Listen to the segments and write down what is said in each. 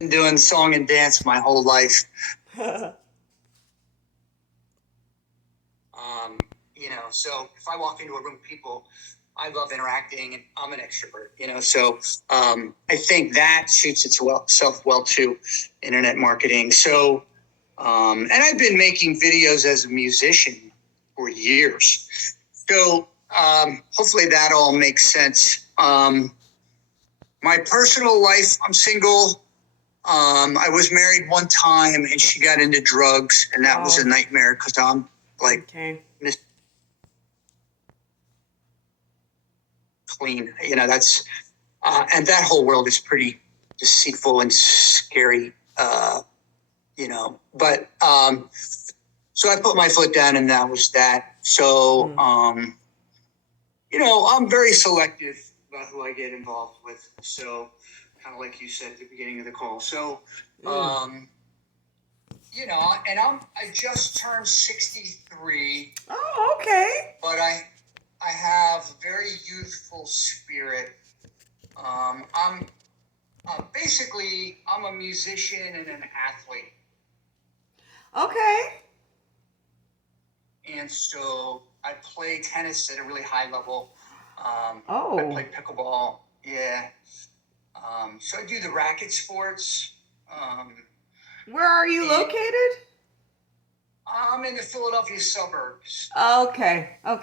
been doing song and dance my whole life. So if I walk into a room of people, I love interacting, and I'm an extrovert. So I think that suits itself well to internet marketing. So, and I've been making videos as a musician for years. So hopefully that all makes sense. My personal life, I'm single. I was married one time, and she got into drugs, and that was a nightmare because I'm like clean. That's and that whole world is pretty deceitful and scary. But so I put my foot down, and that was that. So I'm very selective about who I get involved with. So kind of like you said at the beginning of the call. So and I just turned 63. Oh, okay. But I have a very youthful spirit. I'm basically I'm a musician and an athlete. Okay. And so I play tennis at a really high level. I Oh. play pickleball. Yeah. So I do the racket sports. Where are you located? I'm in the Philadelphia suburbs. Okay. All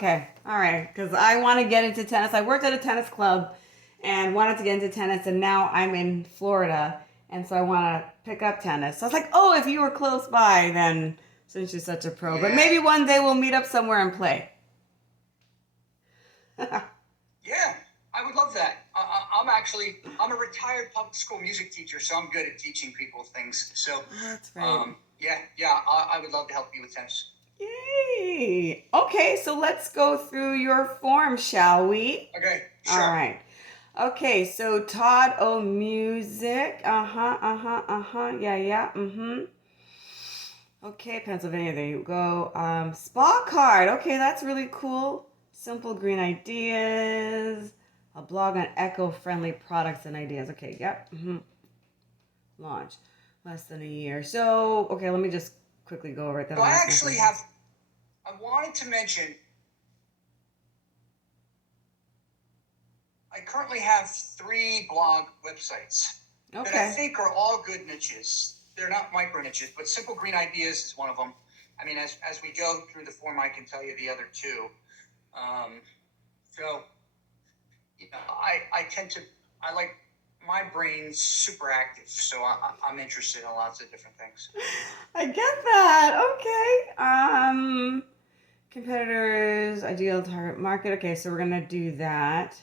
right. Because I want to get into tennis. I worked at a tennis club and wanted to get into tennis, and now I'm in Florida, and so I want to pick up tennis. So I was like, oh, if you were close by, then since you're such a pro. Yeah. But maybe one day we'll meet up somewhere and play. Yeah, I would love that. I'm a retired public school music teacher, so I'm good at teaching people things. So that's right. I would love to help you with tennis. Yay! Okay, so let's go through your form, shall we? Okay, sure. All right. Okay, so Todd O Music. Yeah. Okay, Pennsylvania, there you go. Spa card. Okay, that's really cool. Simple green ideas. A blog on eco-friendly products and ideas. Okay, yep. Launch. Less than a year. So, okay, let me just quickly go over it. So I wanted to mention, I currently have 3 blog websites that I think are all good niches. They're not micro niches, but Simple Green Ideas is one of them. I mean, as we go through the form, I can tell you the other 2. I like my brain's super active, so I'm interested in lots of different things. I get that. Okay. Competitors, ideal target market. Okay, so we're gonna do that.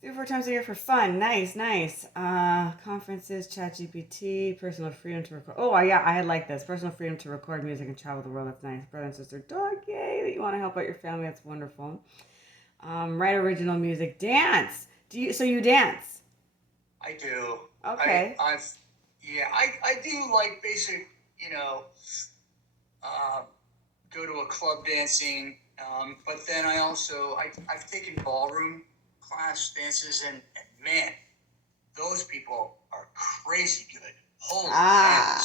3 or 4 times a year for fun. Nice. Conferences, ChatGPT, personal freedom to record. Oh, yeah, I had like this. Personal freedom to record music and travel the world. That's nice. Brother and sister dog. Yay, that you want to help out your family. That's wonderful. Write original music. Dance. So you dance? I do. Okay. I do like basic, go to a club dancing. But then I've taken ballroom class dances, and man, those people are crazy good. Holy man.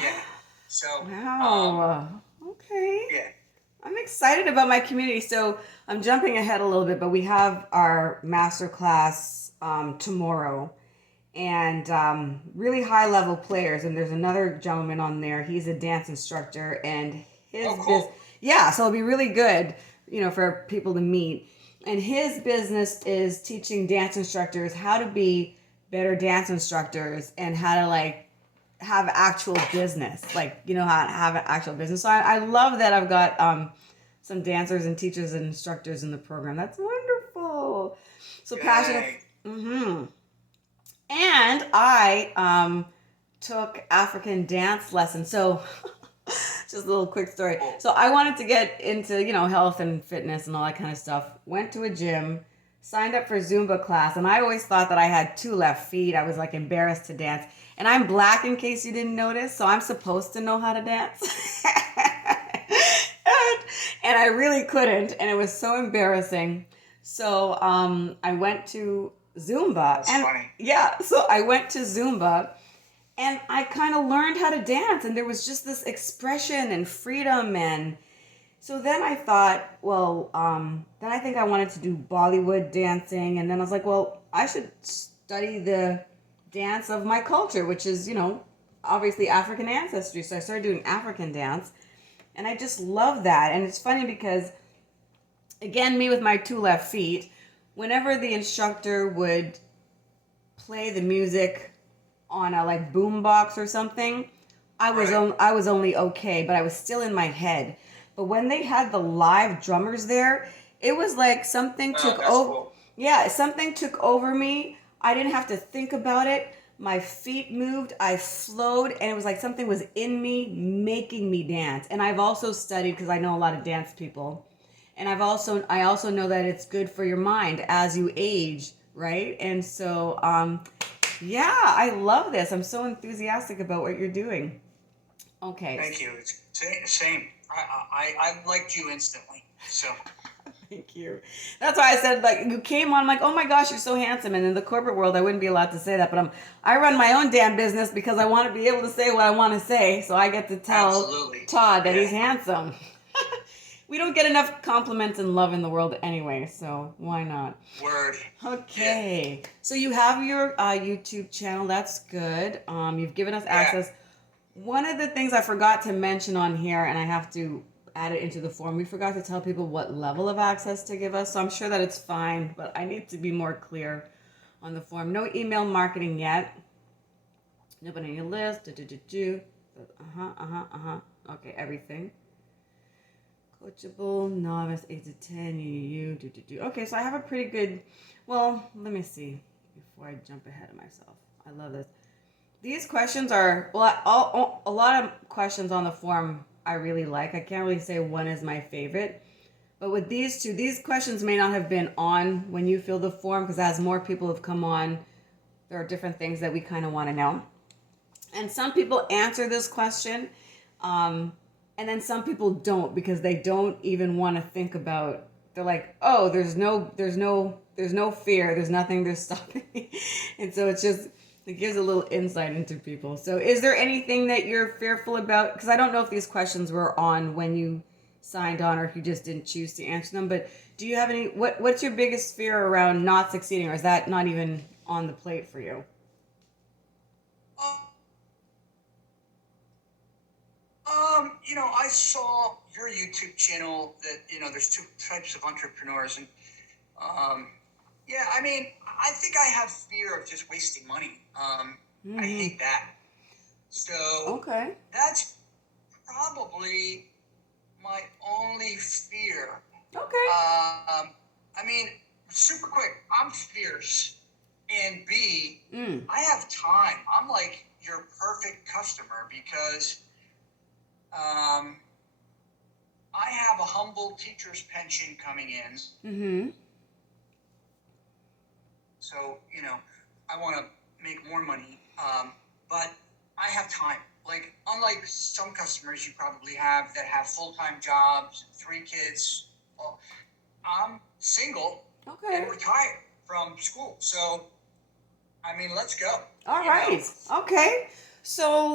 Yeah. So. Wow. Okay. Yeah. I'm excited about my community. So I'm jumping ahead a little bit, but we have our master class tomorrow, and really high level players. And there's another gentleman on there. He's a dance instructor, and his cool. So it'll be really good, for people to meet. And his business is teaching dance instructors how to be better dance instructors and how to have actual business, how to have an actual business. So I love that I've got some dancers and teachers and instructors in the program. That's wonderful. So passionate. And I took African dance lessons. So just a little quick story. So I wanted to get into, health and fitness and all that kind of stuff. Went to a gym, signed up for Zumba class, and I always thought that I had 2 left feet. I was embarrassed to dance. And I'm black, in case you didn't notice, so I'm supposed to know how to dance. and I really couldn't, and it was so embarrassing. So I went to Zumba. That's And funny. yeah, so I went to Zumba and I kind of learned how to dance, and there was just this expression and freedom. And so then I thought, well, then I think I wanted to do Bollywood dancing, and then I was like, well, I should study the dance of my culture, which is, obviously African ancestry. So I started doing African dance, and I just love that. And it's funny because, again, me with my two left feet, whenever the instructor would play the music on a like boom box or something, Right. I was only okay, but I was still in my head. But when they had the live drummers there, it was like something Oh, took that's over. cool. Yeah, something took over me. I didn't have to think about it. My feet moved, I flowed, and it was like something was in me making me dance. And I've also studied because I know a lot of dance people. And I also know that it's good for your mind as you age, right? And so yeah, I love this. I'm so enthusiastic about what you're doing. Okay. Thank you. It's same. I liked you instantly. So Thank you. That's why I said, like, you came on, I'm like, oh my gosh, you're so handsome. And in the corporate world, I wouldn't be allowed to say that, but I run my own damn business because I want to be able to say what I want to say. So I get to tell absolutely. Todd that Yeah. he's handsome. We don't get enough compliments and love in the world anyway, so why not? Word. Okay. So you have your YouTube channel. That's good. You've given us Yeah. access. One of the things I forgot to mention on here, and I have to add it into the form, we forgot to tell people what level of access to give us. So I'm sure that it's fine, but I need to be more clear on the form. No email marketing yet. Nobody on your list. Okay, everything. Coachable, novice, 8 to 10, you. Okay, so I have a pretty good, well, let me see before I jump ahead of myself. I love this. These questions are, well, a lot of questions on the form I really like. I can't really say one is my favorite. But with these two, these questions may not have been on when you fill the form because as more people have come on, there are different things that we kind of want to know. And some people answer this question, and then some people don't because they don't even want to think about. They're like, oh, there's no fear. There's nothing that's stopping me, and so it gives a little insight into people. So, is there anything that you're fearful about? Because I don't know if these questions were on when you signed on or if you just didn't choose to answer them. But do you have any? What's your biggest fear around not succeeding, or is that not even on the plate for you? I saw your YouTube channel that, there's two types of entrepreneurs. And, yeah, I mean, I think I have fear of just wasting money. I hate that. So Okay. that's probably my only fear. Okay. I mean, super quick, I'm fierce. And B, I have time. I'm like your perfect customer because I have a humble teacher's pension coming in. Mm-hmm. So, I want to make more money. But I have time. Like, unlike some customers you probably have that have full-time jobs, 3 kids, well, I'm single Okay. and retired from school. So, I mean, let's go. All right. Okay. So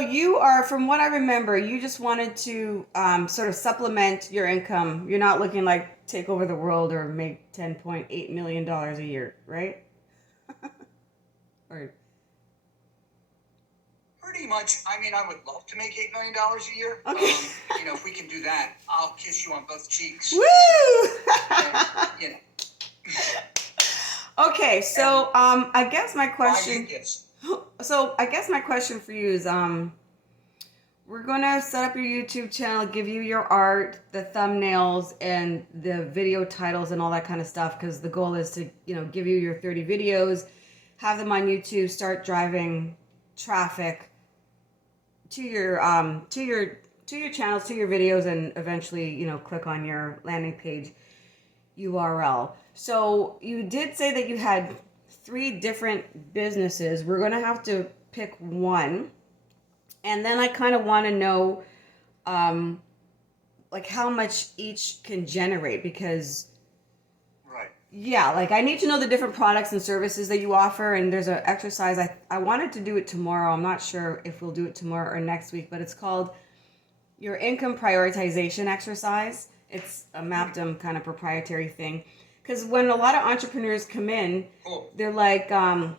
you are, from what I remember, you just wanted to sort of supplement your income. You're not looking like take over the world or make $10.8 million a year, right? Or Pretty much. I mean, I would love to make $8 million a year. okay. If we can do that, I'll kiss you on both cheeks. Woo! And, Okay, so I guess my buy you question. gifts. So I guess my question for you is we're gonna set up your YouTube channel, give you your art, the thumbnails, and the video titles and all that kind of stuff. Because the goal is to, give you your 30 videos, have them on YouTube, start driving traffic to your channels, to your videos, and eventually, click on your landing page URL. So you did say that you had 3 different businesses. We're gonna have to pick one. And then I kind of want to know, like how much each can generate because, Right. Yeah, like I need to know the different products and services that you offer. And there's an exercise. I wanted to do it tomorrow. I'm not sure if we'll do it tomorrow or next week, but it's called your income prioritization exercise. It's a Mapdom kind of proprietary thing. Because when a lot of entrepreneurs come in, Cool. they're like, oh,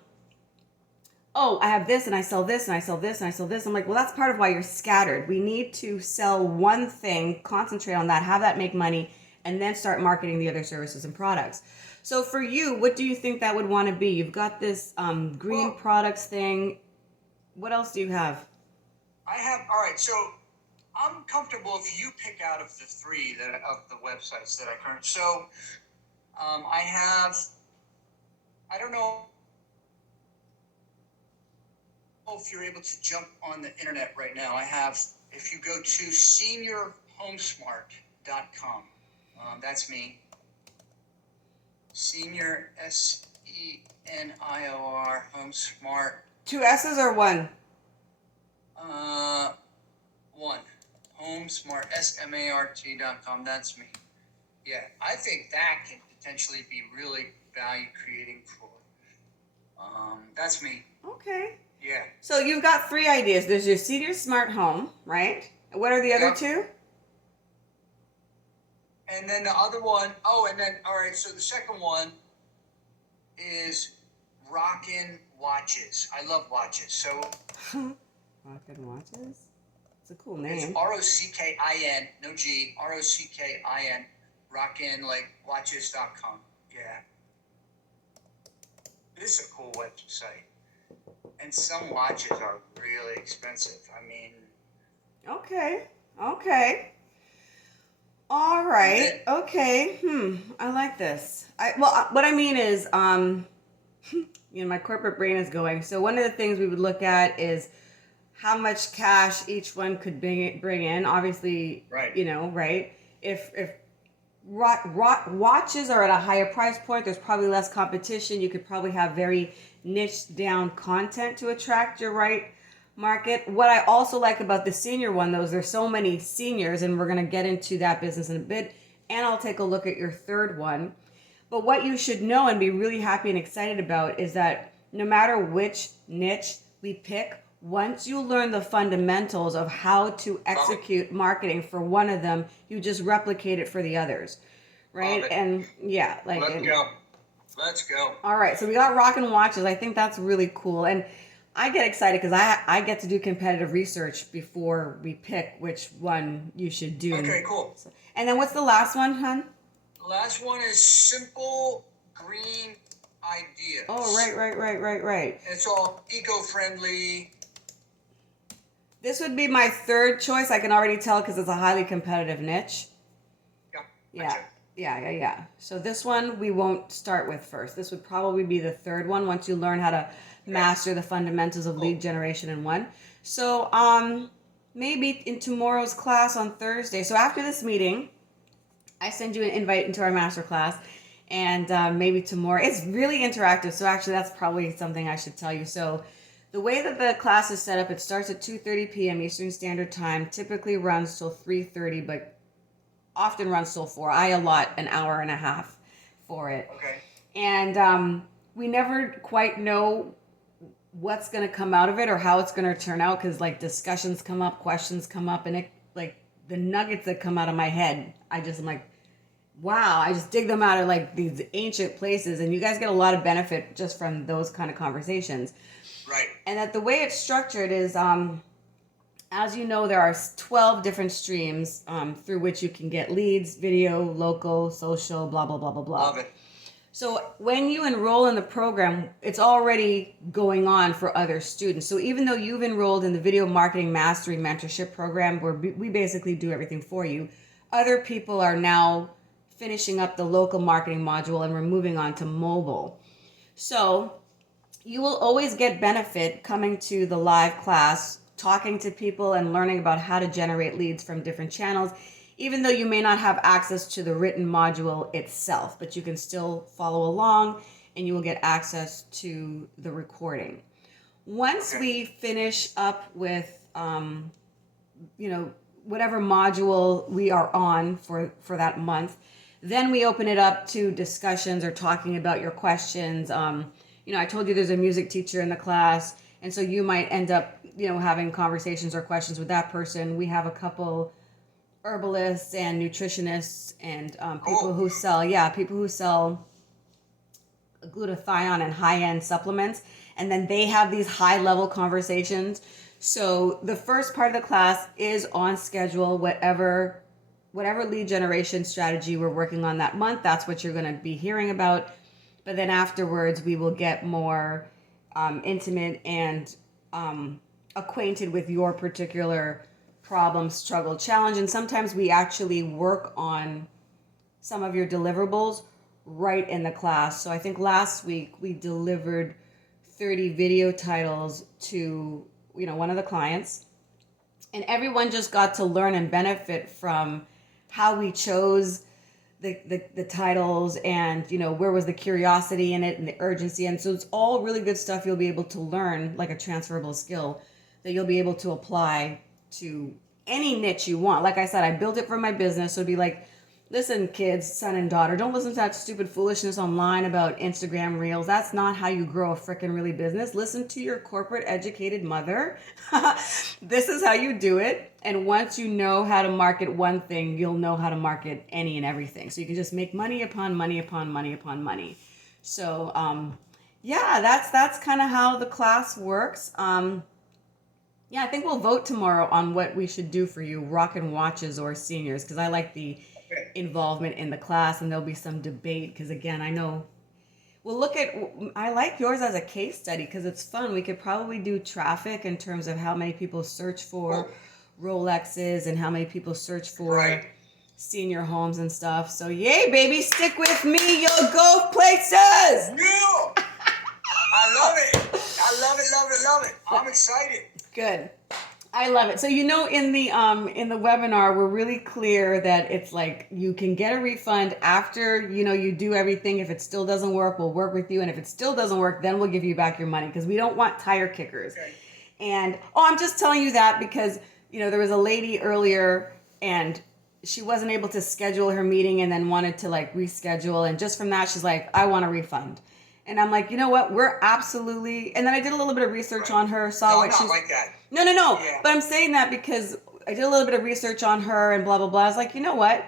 I have this and I sell this and I sell this and I sell this. I'm like, well, that's part of why you're scattered. We need to sell one thing, concentrate on that, have that make money, and then start marketing the other services and products. So for you, what do you think that would want to be? You've got this green Well, products thing. What else do you have? I have, all right, so I'm comfortable if you pick out of the three that of the websites that I currently, so I have, I don't know if you're able to jump on the internet right now. I have, if you go to seniorhomesmart.com, that's me. Senior SENIOR HomeSmart. Two S's or one? One. HomeSmart SMART.com. That's me. Yeah, I think that can potentially be really value creating for. That's me. Okay. Yeah. So you've got three ideas. There's your senior smart home, right? What are the other Yep. two? And then the other one, oh, and then, all right, so the second one is Rockin' Watches. I love watches. So Rockin' Watches? It's a cool it's name. ROCKIN, no G, ROCKIN, Rockin', like watches.com. Yeah. This is a cool website. And some watches are really expensive. I mean, Okay. Okay. All right. Okay. I like this. What I mean is, my corporate brain is going. So one of the things we would look at is how much cash each one could bring in. Obviously, right. Right? If watches are at a higher price point, there's probably less competition. You could probably have very niche down content to attract your right market. What I also like about the senior one, though, is there's so many seniors, and we're going to get into that business in a bit. And I'll take a look at your third one. But what you should know and be really happy and excited about is that no matter which niche we pick, once you learn the fundamentals of how to execute marketing for one of them, you just replicate it for the others, right? And yeah, like Let's go. All right, so we got Rockin' Watches. I think that's really cool, and I get excited because I get to do competitive research before we pick which one you should do. Okay, cool. And then what's the last one, hon? The last one is Simple Green Ideas. Oh, right. It's all eco-friendly. This would be my third choice. I can already tell because it's a highly competitive niche. Yeah. Gotcha. Yeah. So this one we won't start with first. This would probably be the third one once you learn how to master the fundamentals of lead generation in one. So maybe in tomorrow's class on Thursday. So after this meeting, I send you an invite into our master class, and maybe tomorrow. It's really interactive. So actually, that's probably something I should tell you. So the way that the class is set up, it starts at 2:30 p.m. Eastern Standard Time. Typically runs till 3:30, but often runs till 4. I allot an hour and a half for it. Okay. And we never quite know what's going to come out of it or how it's going to turn out because like discussions come up, questions come up, and it like the nuggets that come out of my head, I'm like, wow, I just dig them out of like these ancient places, and you guys get a lot of benefit just from those kind of conversations. Right. And that the way it's structured is, as you know, there are 12 different streams through which you can get leads: video, local, social, blah, blah, blah, blah, blah. Love it. So when you enroll in the program, it's already going on for other students. So even though you've enrolled in the Video Marketing Mastery Mentorship Program, where we basically do everything for you, other people are now finishing up the local marketing module and we're moving on to mobile. So you will always get benefit coming to the live class, talking to people and learning about how to generate leads from different channels, even though you may not have access to the written module itself, but you can still follow along and you will get access to the recording. Once we finish up with, whatever module we are on for that month, Then we open it up to discussions or talking about your questions. I told you there's a music teacher in the class, and so you might end up, having conversations or questions with that person. We have a couple herbalists and nutritionists and people who sell glutathione and high-end supplements, and then they have these high-level conversations. So the first part of the class is on schedule. Whatever lead generation strategy we're working on that month, that's what you're going to be hearing about. But then afterwards, we will get more intimate and acquainted with your particular problem, struggle, challenge. And sometimes we actually work on some of your deliverables right in the class. So I think last week we delivered 30 video titles to, one of the clients. And everyone just got to learn and benefit from how we chose the titles and, where was the curiosity in it and the urgency. And so it's all really good stuff you'll be able to learn, like a transferable skill that you'll be able to apply to any niche you want. Like I said, I built it for my business. So it'd be like, listen, kids, son and daughter, don't listen to that stupid foolishness online about Instagram reels. That's not how you grow a freaking really business. Listen to your corporate educated mother. This is how you do it. And once you know how to market one thing, you'll know how to market any and everything. So you can just make money upon money upon money upon money. So, that's kind of how the class works. I think we'll vote tomorrow on what we should do for you, rockin' watches or seniors, because I like the involvement in the class, and there'll be some debate because, again, I know I like yours as a case study because it's fun. We could probably do traffic in terms of how many people search for Rolexes and how many people search for senior homes and stuff. So yay, baby, stick with me, you'll go places. Yeah. I love it. I love it, love it, love it. I'm excited. Good. I love it. So in the webinar, we're really clear that it's like you can get a refund after you do everything. If it still doesn't work, we'll work with you, and if it still doesn't work, then we'll give you back your money because we don't want tire kickers. Okay. And I'm just telling you that because there was a lady earlier and she wasn't able to schedule her meeting and then wanted to reschedule, and just from that she's like, I want a refund. And I'm like, you know what? We're absolutely. And then I did a little bit of research on her, saw what she's. Not like that. No. Yeah. But I'm saying that because I did a little bit of research on her and blah, blah, blah. I was like, you know what?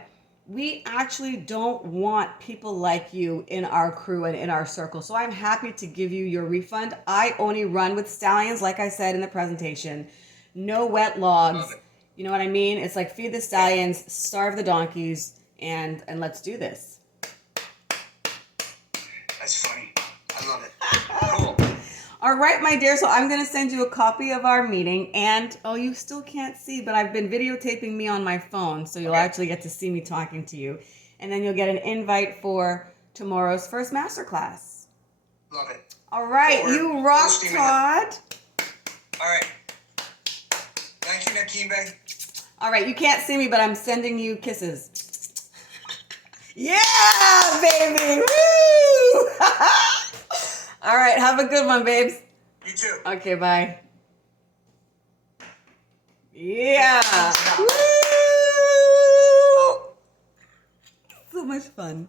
We actually don't want people like you in our crew and in our circle. So I'm happy to give you your refund. I only run with stallions, like I said in the presentation. No wet logs. You know what I mean? It's like feed the stallions, starve the donkeys, and let's do this. That's funny. I love it. Cool. All right, my dear. So I'm going to send you a copy of our meeting. And, you still can't see, but I've been videotaping me on my phone. So you'll actually get to see me talking to you. And then you'll get an invite for tomorrow's first masterclass. Love it. All right. You rock, Todd. All right. Thank you, Nakimbe. All right. You can't see me, but I'm sending you kisses. Yeah, baby. Woo! All right, have a good one, babes. You too. Okay, bye. Yeah. Woo! So much fun.